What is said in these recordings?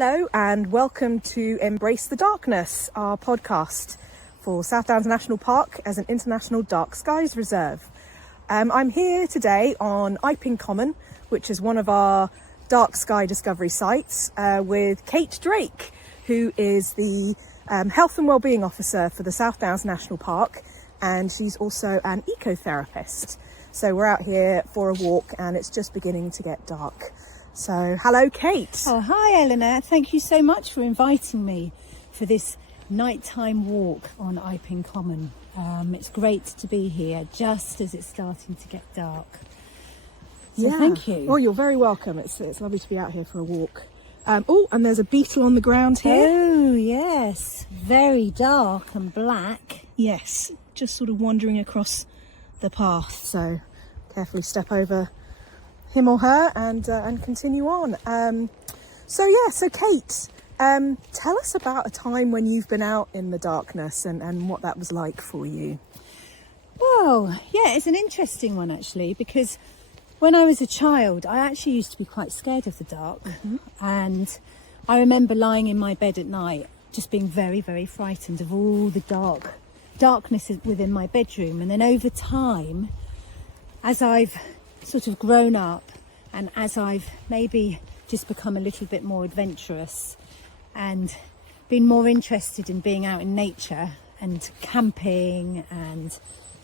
Hello and welcome to Embrace the Darkness, our podcast for South Downs National Park as an international dark skies reserve. I'm here today on Iping Common, which is one of our dark sky discovery sites, with Kate Drake, who is the Health and Wellbeing Officer for the South Downs National Park, and she's also an ecotherapist. So we're out here for a walk and it's just beginning to get dark. So, hello, Kate. Oh, hi, Elinor. Thank you so much for inviting me for this nighttime walk on Iping Common. It's great to be here just as it's starting to get dark. So thank you. Oh, you're very welcome. It's lovely to be out here for a walk. And there's a beetle on the ground here. Oh, yes. Very dark and black. Yes, just sort of wandering across the path. So, carefully step over him or her and continue on. So Kate, tell us about a time when you've been out in the darkness and what that was like for you. Well, yeah, it's an interesting one actually, because when I was a child, I actually used to be quite scared of the dark. Mm-hmm. And I remember lying in my bed at night, just being very, very frightened of all the darkness within my bedroom. And then over time, as I've sort of grown up and as I've maybe just become a little bit more adventurous and been more interested in being out in nature and camping and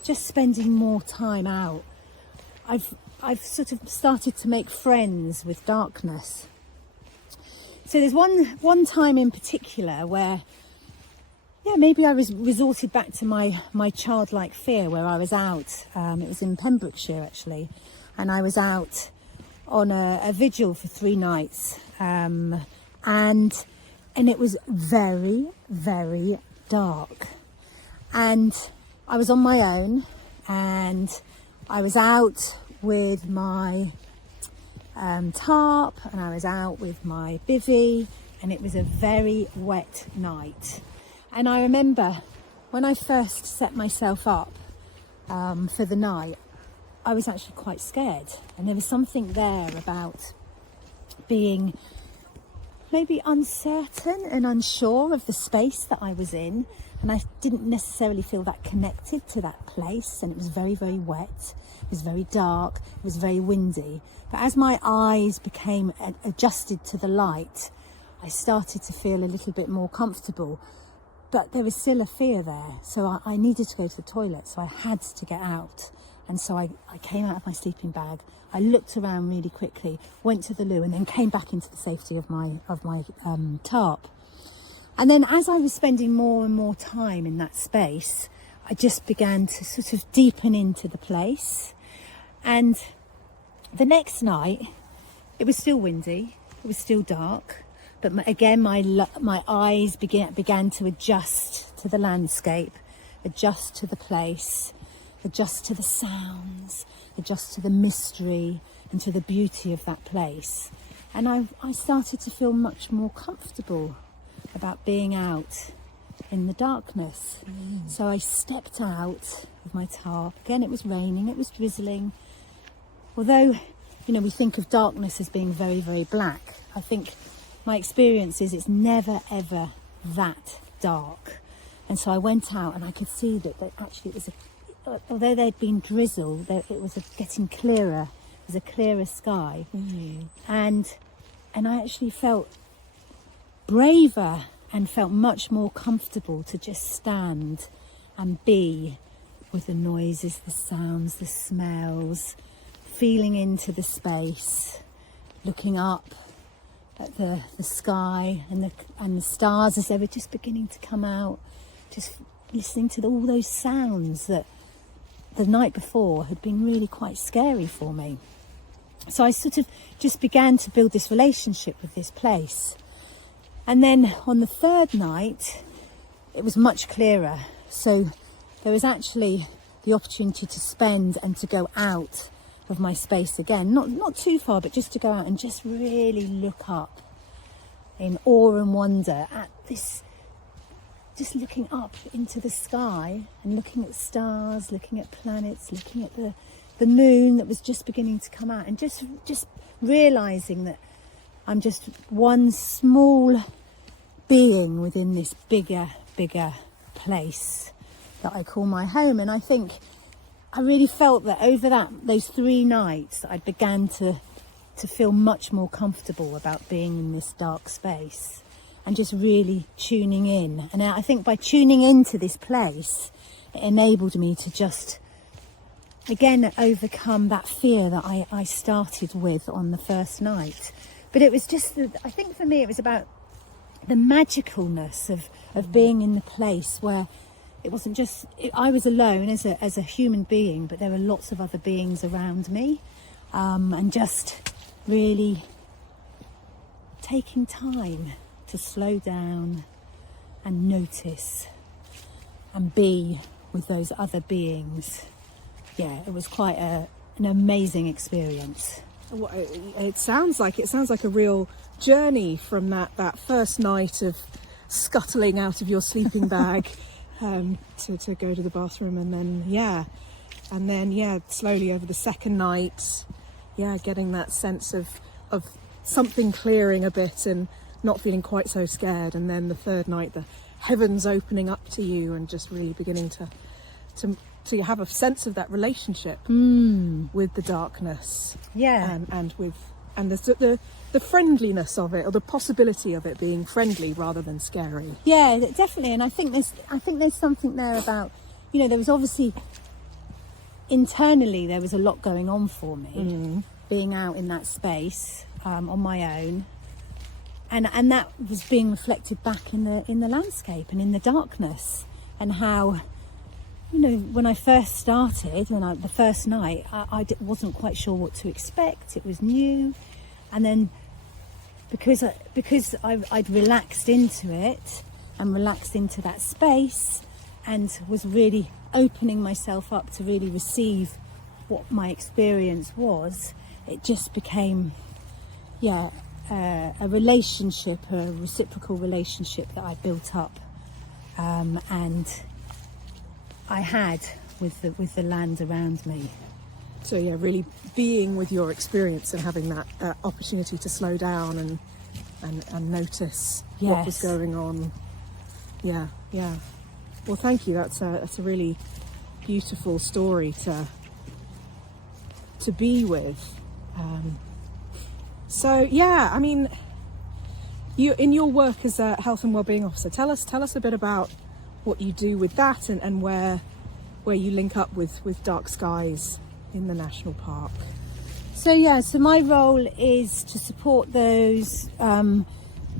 just spending more time out, I've sort of started to make friends with darkness. So there's one time in particular where maybe I resorted back to my childlike fear, where I was out. It was in Pembrokeshire actually, and I was out on a vigil for 3 nights, and it was very, very dark, and I was on my own, and I was out with my tarp, and I was out with my bivvy, and it was a very wet night. And I remember when I first set myself up for the night, I was actually quite scared. And there was something there about being maybe uncertain and unsure of the space that I was in. And I didn't necessarily feel that connected to that place. And it was very, very wet. It was very dark. It was very windy. But as my eyes became adjusted to the light, I started to feel a little bit more comfortable. But there was still a fear there. So I needed to go to the toilet. So I had to get out. And so I came out of my sleeping bag. I looked around really quickly, went to the loo, and then came back into the safety of my tarp. And then as I was spending more and more time in that space, I just began to sort of deepen into the place. And the next night, it was still windy. It was still dark. But again, my eyes began to adjust to the landscape, adjust to the place, adjust to the sounds, adjust to the mystery and to the beauty of that place. And I started to feel much more comfortable about being out in the darkness. So I stepped out with my tarp. Again, it was raining, it was drizzling. Although, we think of darkness as being very, very black, I think my experience is it's never, ever that dark. And so I went out and I could see that actually it was although there'd been drizzle, it was getting clearer. It was a clearer sky. Mm. And I actually felt braver and felt much more comfortable to just stand and be with the noises, the sounds, the smells, feeling into the space, looking up at the sky and the stars as they were just beginning to come out, just listening to all those sounds that the night before had been really quite scary for me. So I sort of just began to build this relationship with this place. And then on the 3rd night, it was much clearer. So there was actually the opportunity to spend and to go out of my space again. Not too far, but just to go out and just really look up in awe and wonder at this, just looking up into the sky and looking at stars, looking at planets, looking at the moon that was just beginning to come out, and just realising that I'm just one small being within this bigger place that I call my home. And I think I really felt that over those 3 nights, I began to feel much more comfortable about being in this dark space and just really tuning in. And I think by tuning into this place, it enabled me to just, again, overcome that fear that I started with on the first night. But it was just, I think for me, it was about the magicalness of being in the place where it wasn't just, I was alone as a human being, but there were lots of other beings around me, and just really taking time to slow down and notice and be with those other beings. Yeah, it was quite an amazing experience. Well, it sounds like a real journey from that first night of scuttling out of your sleeping bag to go to the bathroom, and then slowly over the second night, getting that sense of something clearing a bit and not feeling quite so scared, and then the third night, the heavens opening up to you and just really beginning to have a sense of that relationship with the darkness, and the friendliness of it, or the possibility of it being friendly rather than scary. Yeah, definitely. And I think there's something there about, there was obviously internally there was a lot going on for me, being out in that space on my own, and that was being reflected back in the landscape and in the darkness, and how, when I first started, the first night, I wasn't quite sure what to expect. It was new, and then because I'd relaxed into it and relaxed into that space, and was really opening myself up to really receive what my experience was, it just became, a relationship, a reciprocal relationship that I built up, and I had with the land around me. So really being with your experience and having that opportunity to slow down and notice what was going on. Yeah. Well, thank you. That's a really beautiful story to be with. You in your work as a health and wellbeing officer, tell us a bit about what you do with that, and where you link up with Dark Skies in the national park. So my role is to support those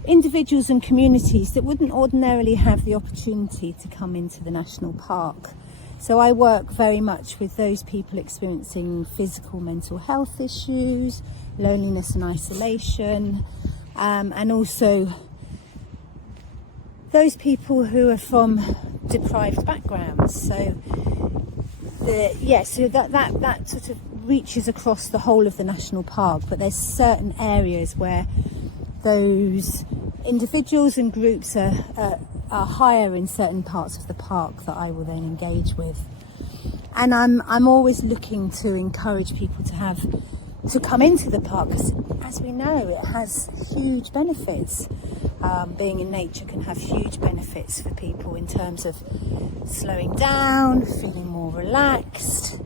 individuals and communities that wouldn't ordinarily have the opportunity to come into the national park. So I work very much with those people experiencing physical, mental health issues, loneliness and isolation, and also those people who are from deprived backgrounds. So that sort of reaches across the whole of the national park, but there's certain areas where those individuals and groups are higher in certain parts of the park that I will then engage with. And I'm always looking to encourage people to come into the park, because as we know, it has huge benefits. Being in nature can have huge benefits for people in terms of slowing down, feeling more relaxed,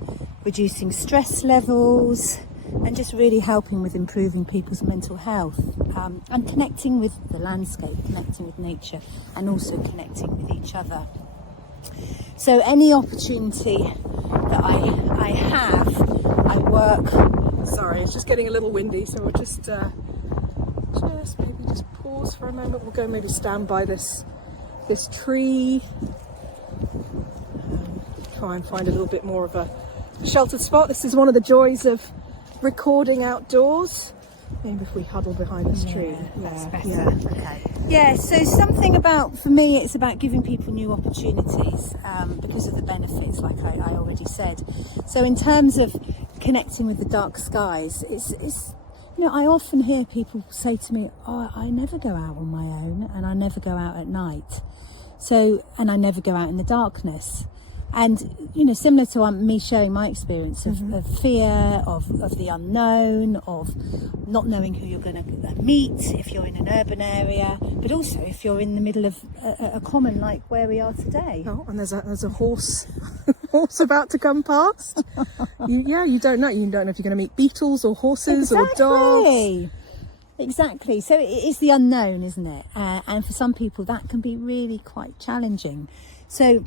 reducing stress levels, and just really helping with improving people's mental health, and connecting with the landscape, connecting with nature, and also connecting with each other. So any opportunity that I have, I work. Sorry, it's just getting a little windy, so we'll just pause for a moment. We'll go maybe stand by this tree, try and find a little bit more of a sheltered spot. This is one of the joys of recording outdoors. Maybe if we huddle behind this tree. That's better. Okay. Yeah, so something about, for me, it's about giving people new opportunities because of the benefits, like I already said. So in terms of connecting with the dark skies, it's I often hear people say to me, I never go out on my own, and I never go out at night. So, and I never go out in the darkness. And, you know, similar to me sharing my experience of fear, of the unknown, of not knowing who you're going to meet if you're in an urban area, but also if you're in the middle of a common like where we are today. Oh, and there's a horse horse about to come past. You don't know. You don't know if you're going to meet beetles or horses or dogs. Exactly. So it is the unknown, isn't it? And for some people that can be really quite challenging. So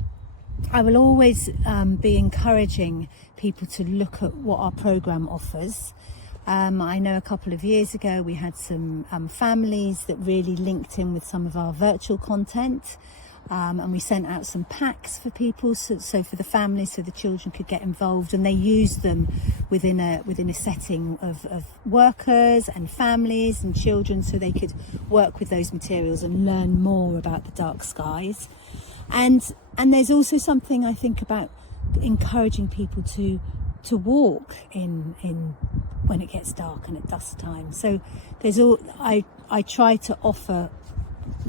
I will always be encouraging people to look at what our programme offers. I know a couple of years ago we had some families that really linked in with some of our virtual content, and we sent out some packs for people, so for the families, so the children could get involved, and they used them within a setting of workers and families and children, so they could work with those materials and learn more about the dark skies. And there's also something I think about encouraging people to walk in when it gets dark and at dusk time. So I try to offer,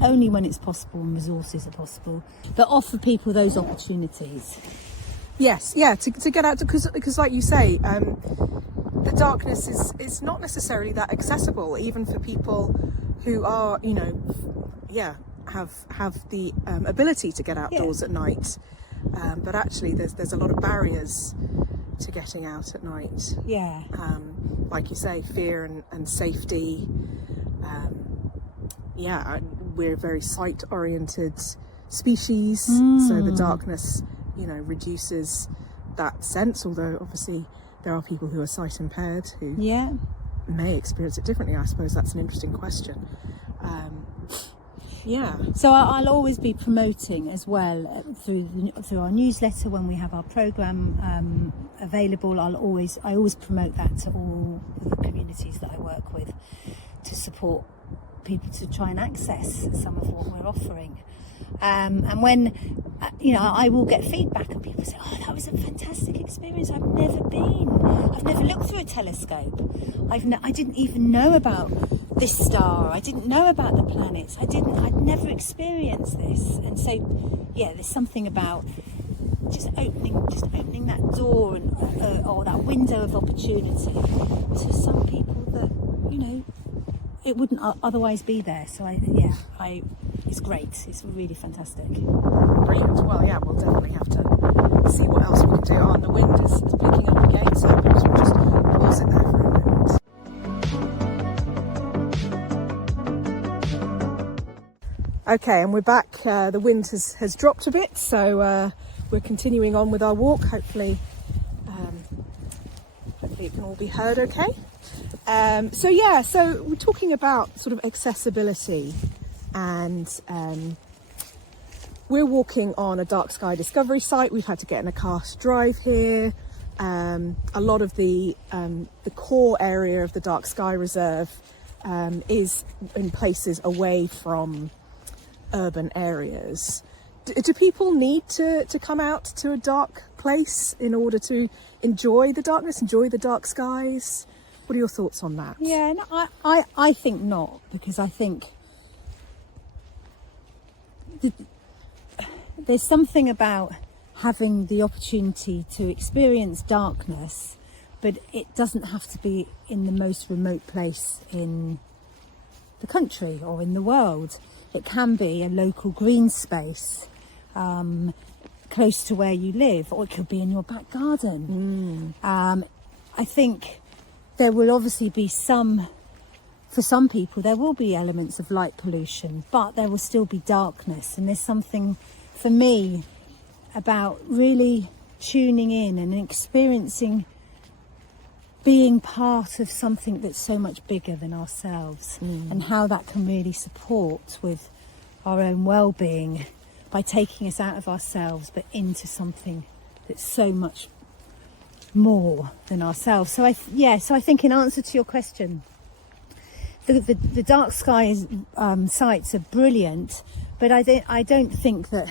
only when it's possible and resources are possible, but offer people those opportunities. Yes, yeah, to get out, because like you say, the darkness is not necessarily that accessible, even for people who are, have the ability to get outdoors at night. But actually, there's a lot of barriers to getting out at night. Yeah. Like you say, fear and safety. We're a very sight-oriented species, so the darkness, reduces that sense. Although obviously there are people who are sight impaired who may experience it differently. I suppose that's an interesting question. So I'll always be promoting as well through our newsletter when we have our programme available. I always promote that to all the communities that I work with, to support people to try and access some of what we're offering. And when I will get feedback and people say, "Oh, that was a fantastic experience. I've never looked through a telescope. I didn't even know about this star. I didn't know about the planets. I'd never experienced this." And so, there's something about just opening that door or that window of opportunity to some people that it wouldn't otherwise be there. So it's great. It's really fantastic. Brilliant. Well, we'll definitely have to see what else we can do. And the wind is picking up again, so perhaps we'll just pause it there for a moment. Okay, and we're back. The wind has dropped a bit, so we're continuing on with our walk. Hopefully it can all be heard okay. So we're talking about sort of accessibility, and we're walking on a dark sky discovery site. We've had to get in a car to drive here. A lot of the core area of the dark sky reserve is in places away from urban areas. Do people need to come out to a dark place in order to enjoy the darkness, enjoy the dark skies? What are your thoughts on that? Yeah, no, I think not, because I think there's something about having the opportunity to experience darkness, but it doesn't have to be in the most remote place in the country or in the world. It can be a local green space close to where you live, or it could be in your back garden. I think there will obviously be for some people, there will be elements of light pollution, but there will still be darkness. And there's something for me about really tuning in and experiencing being part of something that's so much bigger than ourselves, and how that can really support with our own well-being by taking us out of ourselves but into something that's so much more than ourselves. So I think in answer to your question, the dark skies sites are brilliant, but I don't think that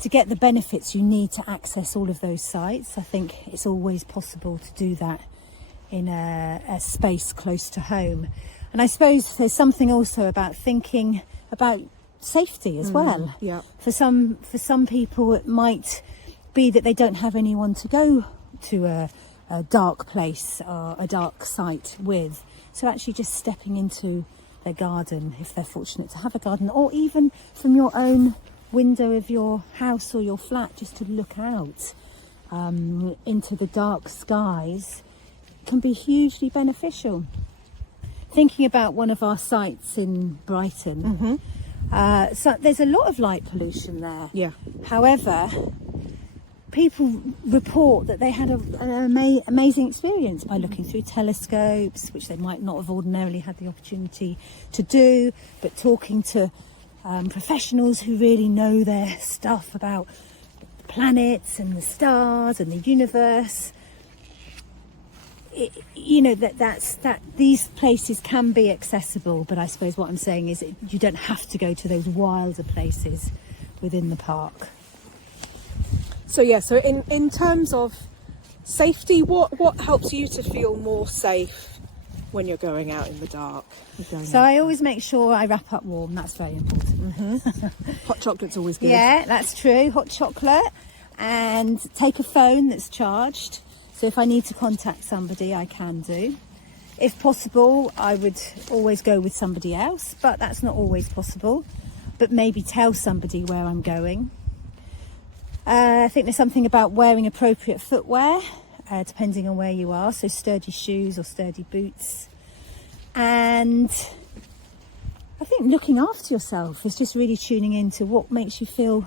to get the benefits you need to access all of those sites. I think it's always possible to do that in a space close to home. And I suppose there's something also about thinking about safety as well. Yeah. For some people it might be that they don't have anyone to go to a dark place or a dark site with. So actually just stepping into their garden, if they're fortunate to have a garden, or even from your own window of your house or your flat, just to look out into the dark skies, can be hugely beneficial. Thinking about one of our sites in Brighton, so there's a lot of light pollution there. Yeah. However, people report that they had an amazing experience by looking through telescopes, which they might not have ordinarily had the opportunity to do, but talking to professionals who really know their stuff about the planets and the stars and the universe. That these places can be accessible, but I suppose what I'm saying is you don't have to go to those wilder places within the park. So in terms of safety, what helps you to feel more safe when you're going out in the dark? So I always make sure I wrap up warm. That's very important. Hot chocolate's always good. Yeah, that's true. Hot chocolate, and take a phone that's charged. So if I need to contact somebody, I can do. If possible, I would always go with somebody else, but that's not always possible. But maybe tell somebody where I'm going. I think there's something about wearing appropriate footwear, depending on where you are. So sturdy shoes or sturdy boots. And I think looking after yourself is just really tuning into what makes you feel,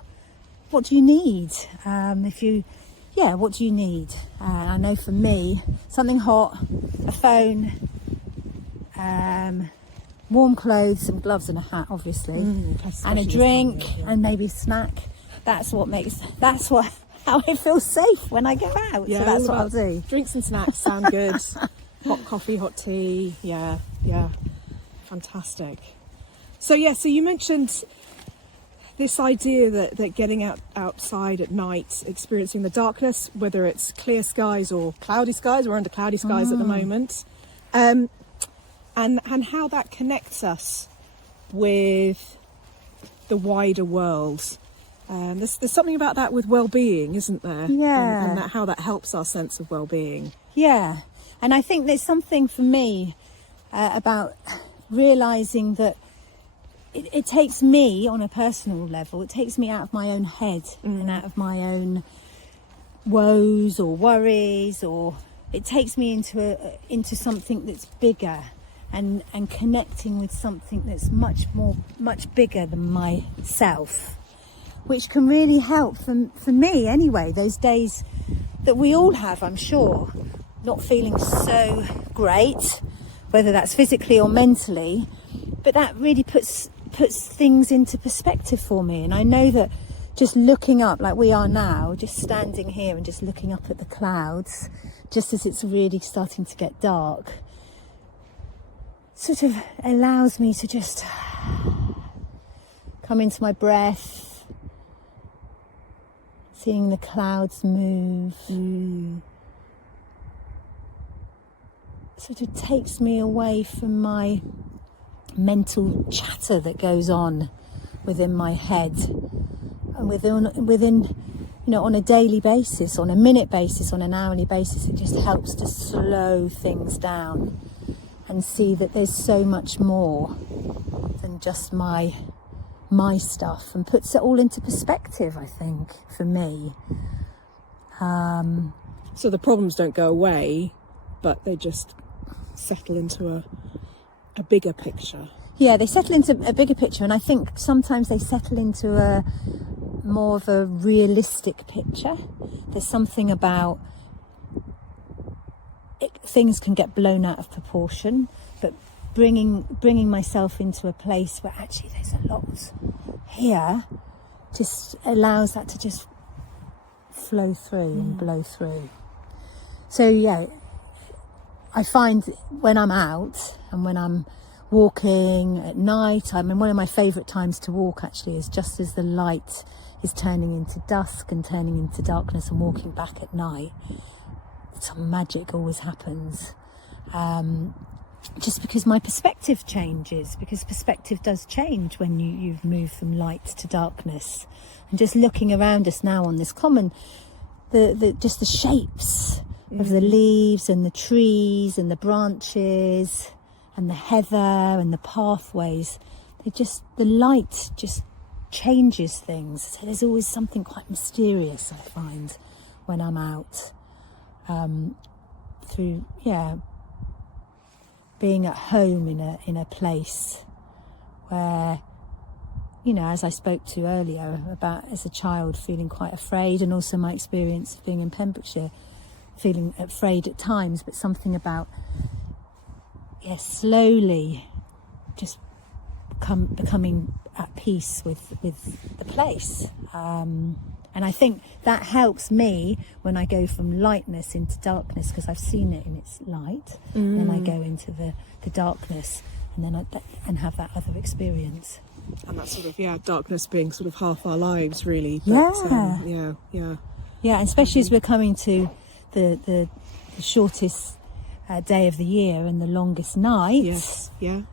what do you need? What do you need? I know for me, something hot, a phone, warm clothes, some gloves and a hat, obviously, and a drink, and maybe a snack. That's how I feel safe when I go out. Yeah, so that's what I'll do. Drinks and snacks sound good. Hot coffee, hot tea. Yeah, fantastic. So you mentioned this idea that getting outside at night, experiencing the darkness, whether it's clear skies or cloudy skies. We're under cloudy skies at the moment, and how that connects us with the wider world. There's something about that with well-being, isn't there? Yeah. And how that helps our sense of well-being. Yeah, and I think there's something for me about realising that it takes me, on a personal level, it takes me out of my own head and out of my own woes or worries, or it takes me into something that's bigger and connecting with something that's much bigger than myself, which can really help for me anyway, those days that we all have, I'm sure, not feeling so great, whether that's physically or mentally, but that really puts things into perspective for me. And I know that just looking up like we are now, just standing here and just looking up at the clouds, just as it's really starting to get dark, sort of allows me to just come into my breath, seeing the clouds move. Sort of takes me away from my mental chatter that goes on within my head, and within on a daily basis, on a minute basis, on an hourly basis. It just helps to slow things down and see that there's so much more than just my stuff, and puts it all into perspective, I think, for me. So the problems don't go away, but they just settle into a bigger picture. Yeah, they settle into a bigger picture, and I think sometimes they settle into a more of a realistic picture. There's something about things can get blown out of proportion, but bringing myself into a place where actually there's a lot here just allows that to just flow through and blow through. So yeah, I find when I'm out and when I'm walking at night, I mean, one of my favourite times to walk actually is just as the light is turning into dusk and turning into darkness, and walking back at night. Some magic always happens, just because my perspective changes, because perspective does change when you've moved from light to darkness. And just looking around us now on this common, just the shapes of the leaves and the trees and the branches and the heather and the pathways. The light just changes things. So there's always something quite mysterious, I find, when I'm out, through being at home in a place where, you know, as I spoke to earlier about as a child feeling quite afraid, and also my experience of being in Pembrokeshire, feeling afraid at times, but something about slowly just becoming at peace with the place. And I think that helps me when I go from lightness into darkness, because I've seen it in its light, and then I go into the darkness, and then and have that other experience. And that sort of, darkness being sort of half our lives, really. But, yeah, and especially as we're coming to the shortest day of the year and the longest night. Yes, yeah.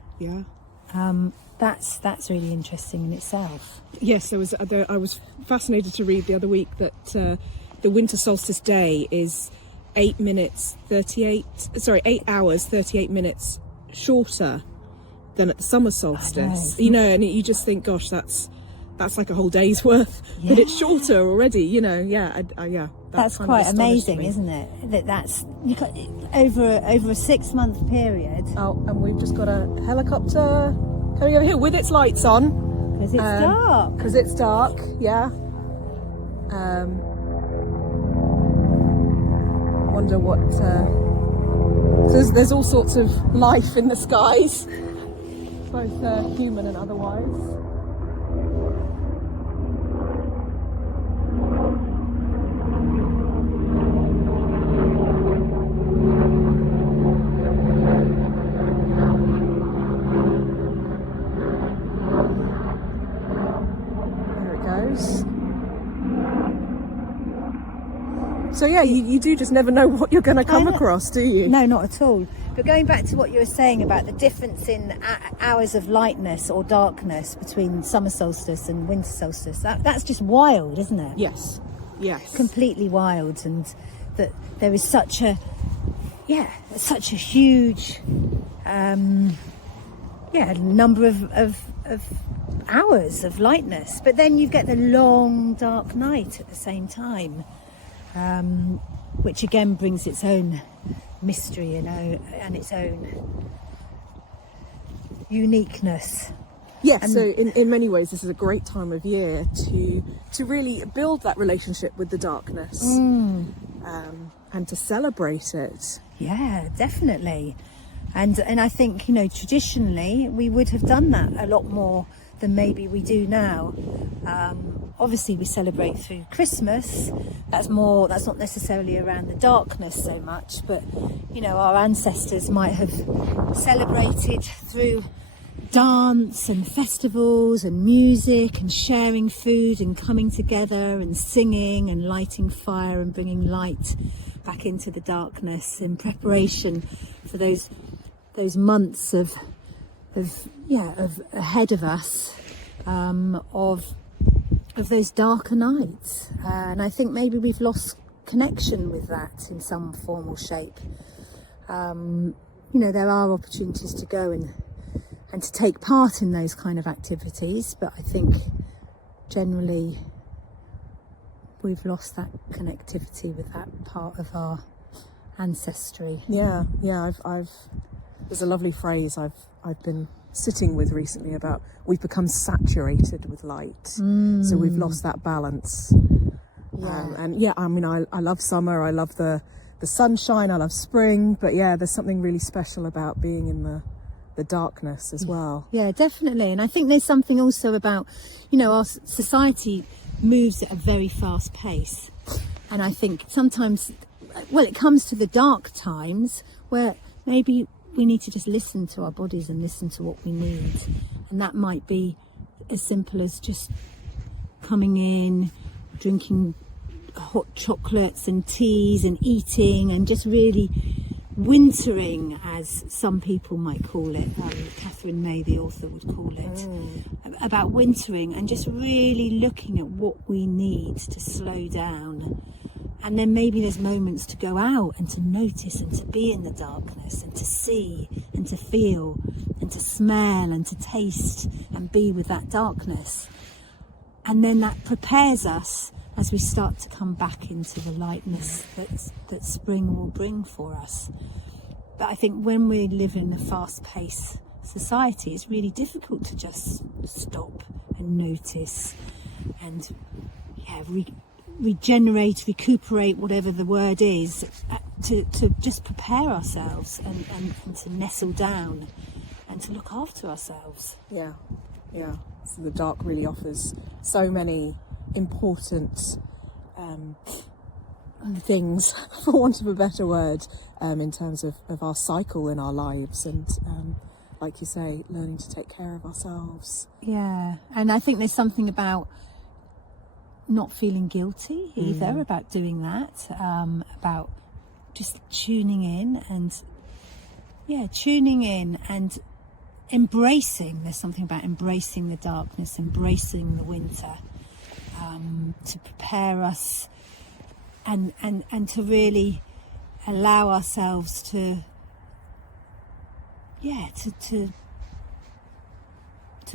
That's really interesting in itself. Yes, I was fascinated to read the other week that the winter solstice day is 8 hours 38 minutes shorter than at the summer solstice. You know, and you just think, gosh, that's like a whole day's worth, but it's shorter already. You know, That's quite amazing, isn't it? That's over a 6 month period. Oh, and we've just got a helicopter coming over here with its lights on. Because it's dark. Because it's dark, yeah. Wonder what... there's all sorts of life in the skies, both human and otherwise. So you do just never know what you're going to come across, do you? No, not at all. But going back to what you were saying about the difference in hours of lightness or darkness between summer solstice and winter solstice, that's just wild, isn't it? Yes. Completely wild, and that there is such a huge number of hours of lightness, but then you get the long dark night at the same time. Which again brings its own mystery and its own uniqueness. Yes, so in many ways this is a great time of year to really build that relationship with the darkness, and to celebrate it. Yeah, definitely. And I think, you know, traditionally we would have done that a lot more than maybe we do now. Obviously we celebrate through Christmas. That's not necessarily around the darkness so much, but you know, our ancestors might have celebrated through dance and festivals and music and sharing food and coming together and singing and lighting fire and bringing light back into the darkness in preparation for those months of ahead of us, of those darker nights, and I think maybe we've lost connection with that in some form or shape. You know, there are opportunities to go and to take part in those kind of activities, but I think generally we've lost that connectivity with that part of our ancestry. Yeah. There's a lovely phrase I've been sitting with recently about we've become saturated with light, so we've lost that balance. I love summer, I love the sunshine, I love spring, but there's something really special about being in the darkness as well. Yeah, definitely. And I think there's something also about, you know, our society moves at a very fast pace, and I think sometimes, well, it comes to the dark times where maybe we need to just listen to our bodies and listen to what we need. And that might be as simple as just coming in, drinking hot chocolates and teas and eating and just really wintering, as some people might call it. Catherine May, the author, would call it. About wintering and just really looking at what we need to slow down And then maybe there's moments to go out and to notice and to be in the darkness and to see and to feel and to smell and to taste and be with that darkness. And then that prepares us as we start to come back into the lightness that spring will bring for us. But I think when we live in a fast-paced society, it's really difficult to just stop and notice and recuperate, whatever the word is, to just prepare ourselves and to nestle down and to look after ourselves. Yeah. So the dark really offers so many important things, for want of a better word, in terms of our cycle in our lives, and like you say, learning to take care of ourselves. Yeah, and I think there's something about not feeling guilty either about doing that, about just tuning in and embracing. There's something about embracing the darkness, embracing the winter, to prepare us and to really allow ourselves to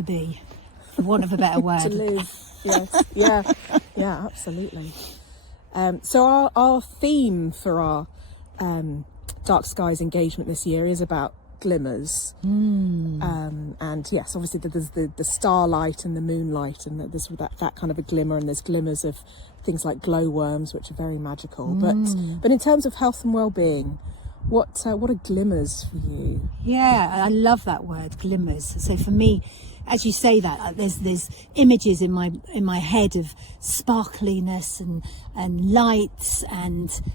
be, for want of a better word. To live. Yes. Yeah, absolutely. So our theme for our Dark Skies engagement this year is about glimmers. And yes, obviously there's the starlight and the moonlight, and there's that kind of a glimmer, and there's glimmers of things like glowworms, which are very magical. But in terms of health and well-being, what are glimmers for you? Yeah, I love that word, glimmers. So for me, as you say that, there's images in my head of sparkliness and lights,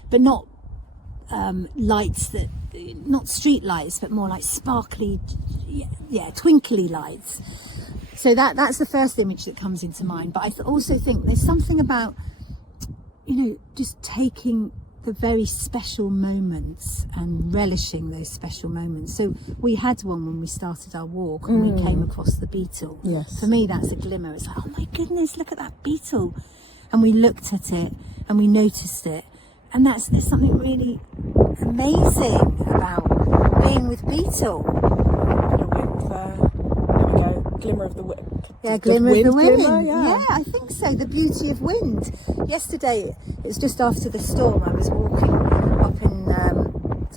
but not lights that, not street lights, but more like sparkly, twinkly lights. So that's the first image that comes into mind. But I also think there's something about, just taking the very special moments and relishing those special moments. So we had one when we started our walk and we came across the beetle. Yes. For me, that's a glimmer. It's like, oh my goodness, look at that beetle. And we looked at it and we noticed it. And there's something really amazing about being with beetle. There we go, glimmer of the wind. Yeah, glimmer of the wind. Yeah, I think so. The beauty of wind. Yesterday, it was just after the storm. I was walking up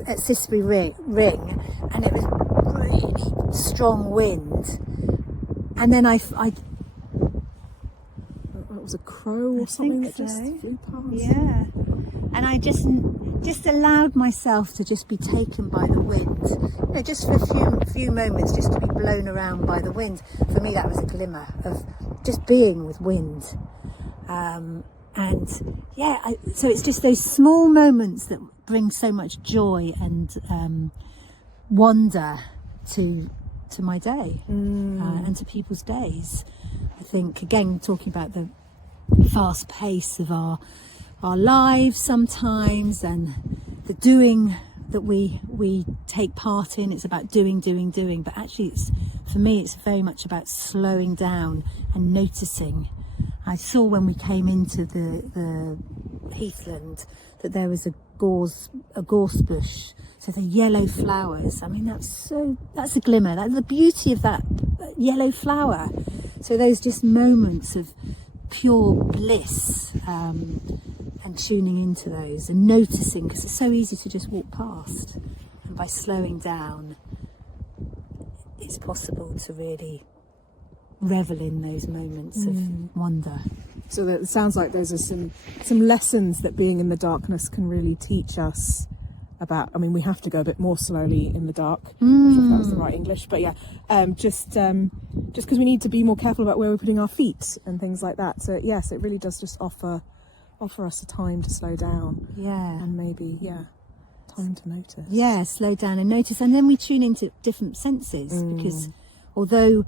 at Sisbury Ring, and it was really strong wind. And then it was a crow or something that just flew past. Yeah, and I just allowed myself to just be taken by the wind, just for a few moments, just to be blown around by the wind. For me, that was a glimmer of just being with wind. So it's just those small moments that bring so much joy and wonder to my day and to people's days. I think, again, talking about the fast pace of our lives sometimes, and the doing that we take part in. It's about doing, but actually for me it's very much about slowing down and noticing. I saw when we came into the heathland that there was a gorse bush, so the yellow flowers. I mean, that's a glimmer. That's the beauty of that yellow flower. So those just moments of pure bliss, and tuning into those and noticing, because it's so easy to just walk past, and by slowing down it's possible to really revel in those moments of wonder. So it sounds like there's some lessons that being in the darkness can really teach us about. I mean, we have to go a bit more slowly in the dark. I'm not sure if that's the right English, but just because we need to be more careful about where we're putting our feet and things like that. So yes, it really does just offer us a time to slow down. Yeah. And maybe time to notice. Yeah, slow down and notice, and then we tune into different senses, because although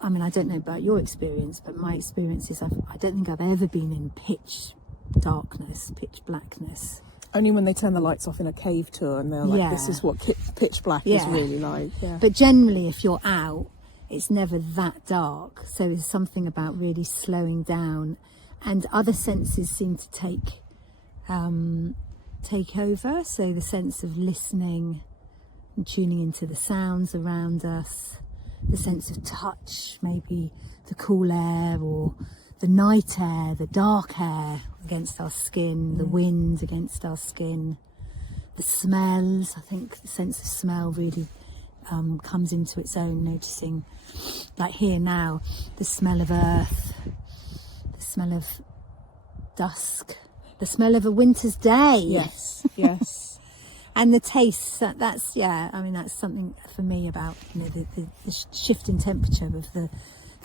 I don't know about your experience, but my experience is I don't think I've ever been in pitch darkness, pitch blackness. Only when they turn the lights off in a cave tour and they're like, this is what pitch black is really like. Yeah. But generally, if you're out, it's never that dark. So there's something about really slowing down, and other senses seem to take take over. So the sense of listening and tuning into the sounds around us, the sense of touch, maybe the cool air or the night air, the dark air against our skin, the wind against our skin, the smells. I think the sense of smell really comes into its own, noticing, like here now, the smell of earth, the smell of dusk, the smell of a winter's day. Yes, yes. And the tastes, that's something for me about, the shift in temperature of the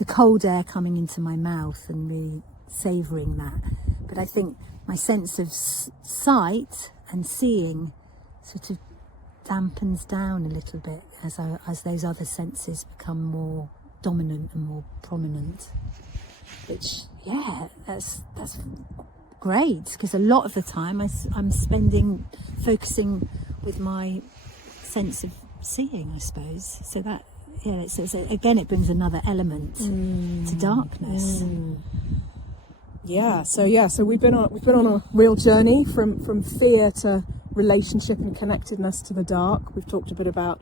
cold air coming into my mouth and really savouring that. But I think my sense of sight and seeing sort of dampens down a little bit as those other senses become more dominant and more prominent. Which, that's great, because a lot of the time I'm focusing with my sense of seeing, I suppose. So that, again, it brings another element to darkness. So we've been on a real journey from fear to relationship and connectedness to the dark. We've talked a bit about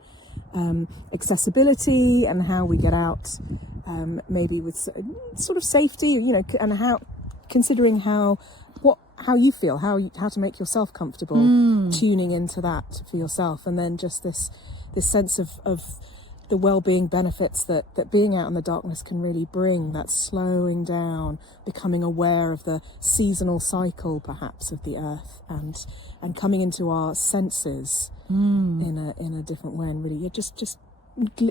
accessibility and how we get out, maybe with sort of safety, and how considering how you feel, how to make yourself comfortable, tuning into that for yourself, and then just this sense of the well-being benefits that being out in the darkness can really bring, that slowing down, becoming aware of the seasonal cycle perhaps of the earth, and coming into our senses in a different way, and really just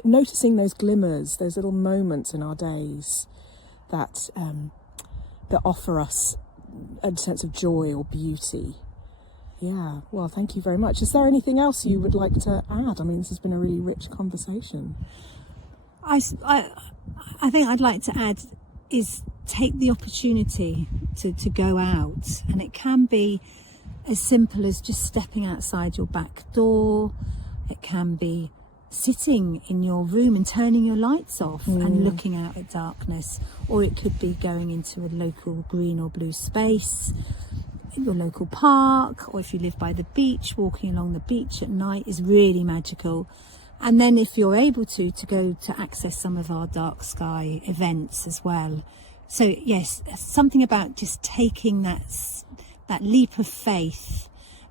noticing those glimmers, those little moments in our days that offer us a sense of joy or beauty. Yeah, well, thank you very much. Is there anything else you would like to add? I mean, this has been a really rich conversation. I think I'd like to add is take the opportunity to go out, and it can be as simple as just stepping outside your back door. It can be sitting in your room and turning your lights off and looking out at darkness, or it could be going into a local green or blue space, your local park, or if you live by the beach, walking along the beach at night is really magical. And then if you're able to go to access some of our dark sky events as well. So yes, something about just taking that leap of faith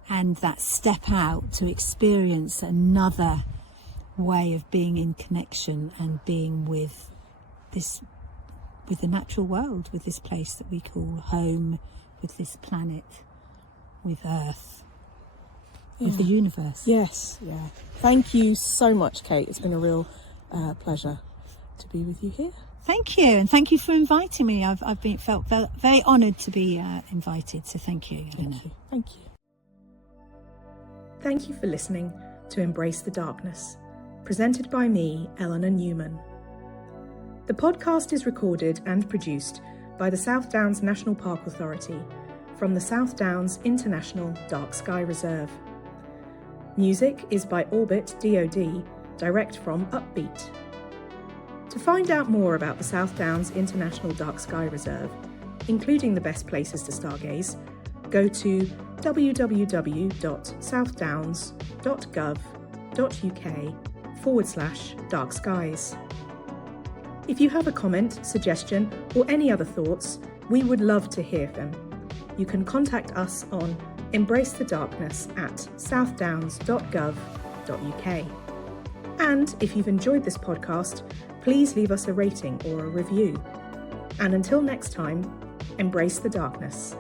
and that step out to experience another way of being in connection and being with the natural world, with this place that we call home, with this planet, with Earth, with the universe. Yes, yeah. Thank you so much, Kate. It's been a real pleasure to be with you here. Thank you, and thank you for inviting me. I've felt very honoured to be invited, so thank you, Elinor. Thank you. Thank you for listening to Embrace the Darkness, presented by me, Elinor Newman. The podcast is recorded and produced by the South Downs National Park Authority from the South Downs International Dark Sky Reserve. Music is by Orbit DoD, direct from Upbeat. To find out more about the South Downs International Dark Sky Reserve, including the best places to stargaze, go to www.southdowns.gov.uk/dark skies. If you have a comment, suggestion, or any other thoughts, we would love to hear them. You can contact us on embracethedarkness@southdowns.gov.uk. And if you've enjoyed this podcast, please leave us a rating or a review. And until next time, embrace the darkness.